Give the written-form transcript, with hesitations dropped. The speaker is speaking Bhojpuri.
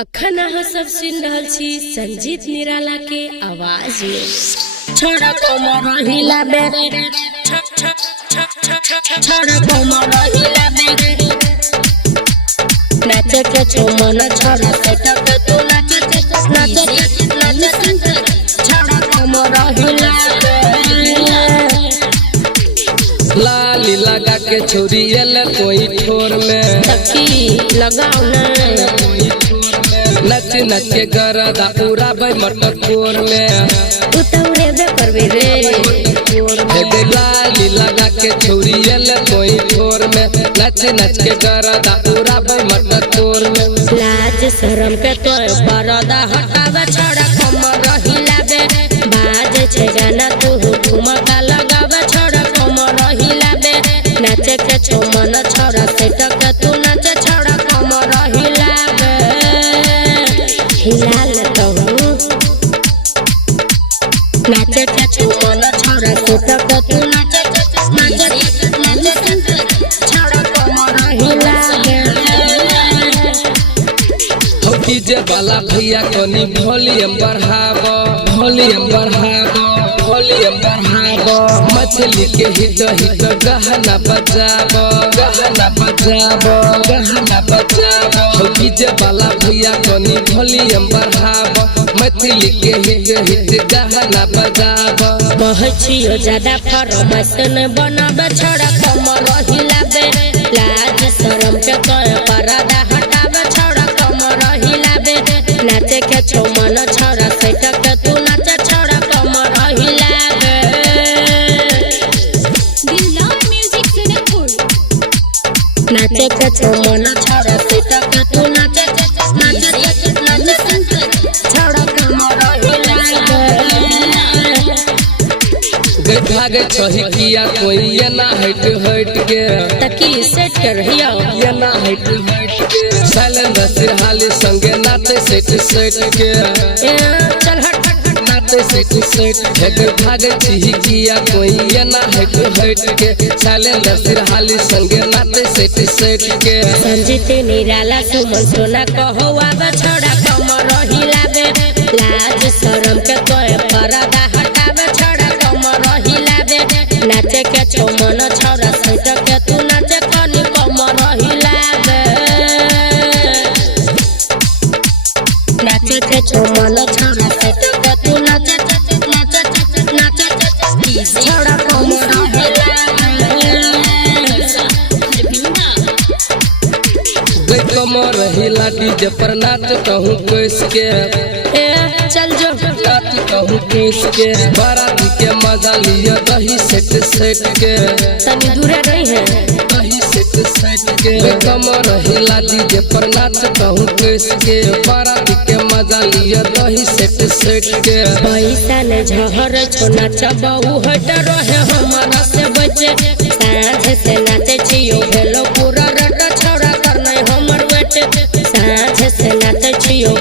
अखन अहाँ सब सुन रहल छी संजीत निराला के आवाज में। छोड़ा कोमर हिला बे, छोड़ा कोमर हिला बे, नाचे के चुमन छोड़ा सेटा के तू नाचे छोड़ा कोमर हिला बे। लाली लगा के छोरी एल कोई ठोर में सखी लगाओ ना, नच नच के गरदा पूरा भाई मटकोर में उतौरे बे करबे रे। लाली लगा के छोरी एल कोई ठोर में नच नच के गरदा पूरा भाई मटकोर में। लाज शरम के तो परदा हटावे, छोड़ा कमर हिलावे, बाज छे गाना तू ठुमका लगावे, छोड़ा कमर हिलावे, नाचे के छमन छोड़ा सेट के तू नाचे, छोड़ा कमर हिलावे, हिलाल तो नाचे के छमन छोड़ा सेट के तू नाचे, छोड़ा कमर हिलावे। डीजे वाला भैया कनी वॉल्यूम बढ़ाबो, वॉल्यूम बढ़ाबो, वॉल्यूम बढ़ाबो। मछली के हिट हिट गहना बजाबो, गहना बजाबो, गहना बजाबो। डीजे वाला भैया कनी वॉल्यूम बढ़ाबो, मछली के हिट हिट गहना बजाबो। बहचियो ज्यादा फरमाइशन बनाबे, छोड़ा कमर हिलाबे, लाज शरम के तोय परदा हटाबे, छोड़ा कमर हिलाबे, नाचे के छमन छोड़ा सेट के तू नाचे, छोड़ा कमर हिलाबे। नाचे के छमन छोड़ा सेट के तू नाचे, छोड़ा कमर हिलाबे। भागे छही किया कोई ये ना हट हट के तकी सेट कर रहियो, ये ना हट हट के साइलेंट सिरहाली संगे नाचे सेट सेट के ए चल हट नाचे सेट सेट। भागे छही किया कोई ये ना हट हट के साइलेंट सिरहाली संगे नाचे सेट सेट के। संजीत निराला सुमन सोना कहो आबे, छोड़ा कमर हिलाबे, लाज शरम के तोय परदा हटाबे, छोड़ा कमर हिलाबे, नाचे के छमन छोड़ा सेट के तू नाचे, कनी कमर हिलाबे, नाचे के छमन छोड़ा सेट के तू नाचे, छोड़ा कमर हिलाबे। गई कमर हिला डीजे पर नाच कहूँ कैस के, ए चल जो नाच कहूँ कैस के। बाराती के मजा लिया दही सेट सेट के, तनी दूरे रही है दही सेट सेट के। कमर हिला डीजे पर नाच कहूँ कैस के, बाराती के मजा लिया दही सेट सेट के। पैसा ने झहर छोना चबहू हट रहे हमारा से बचे, साँझ से नाचे छियो भेलो पूरा रट, छोड़ा करना हमर बेटे, साँझ से नाचे छियो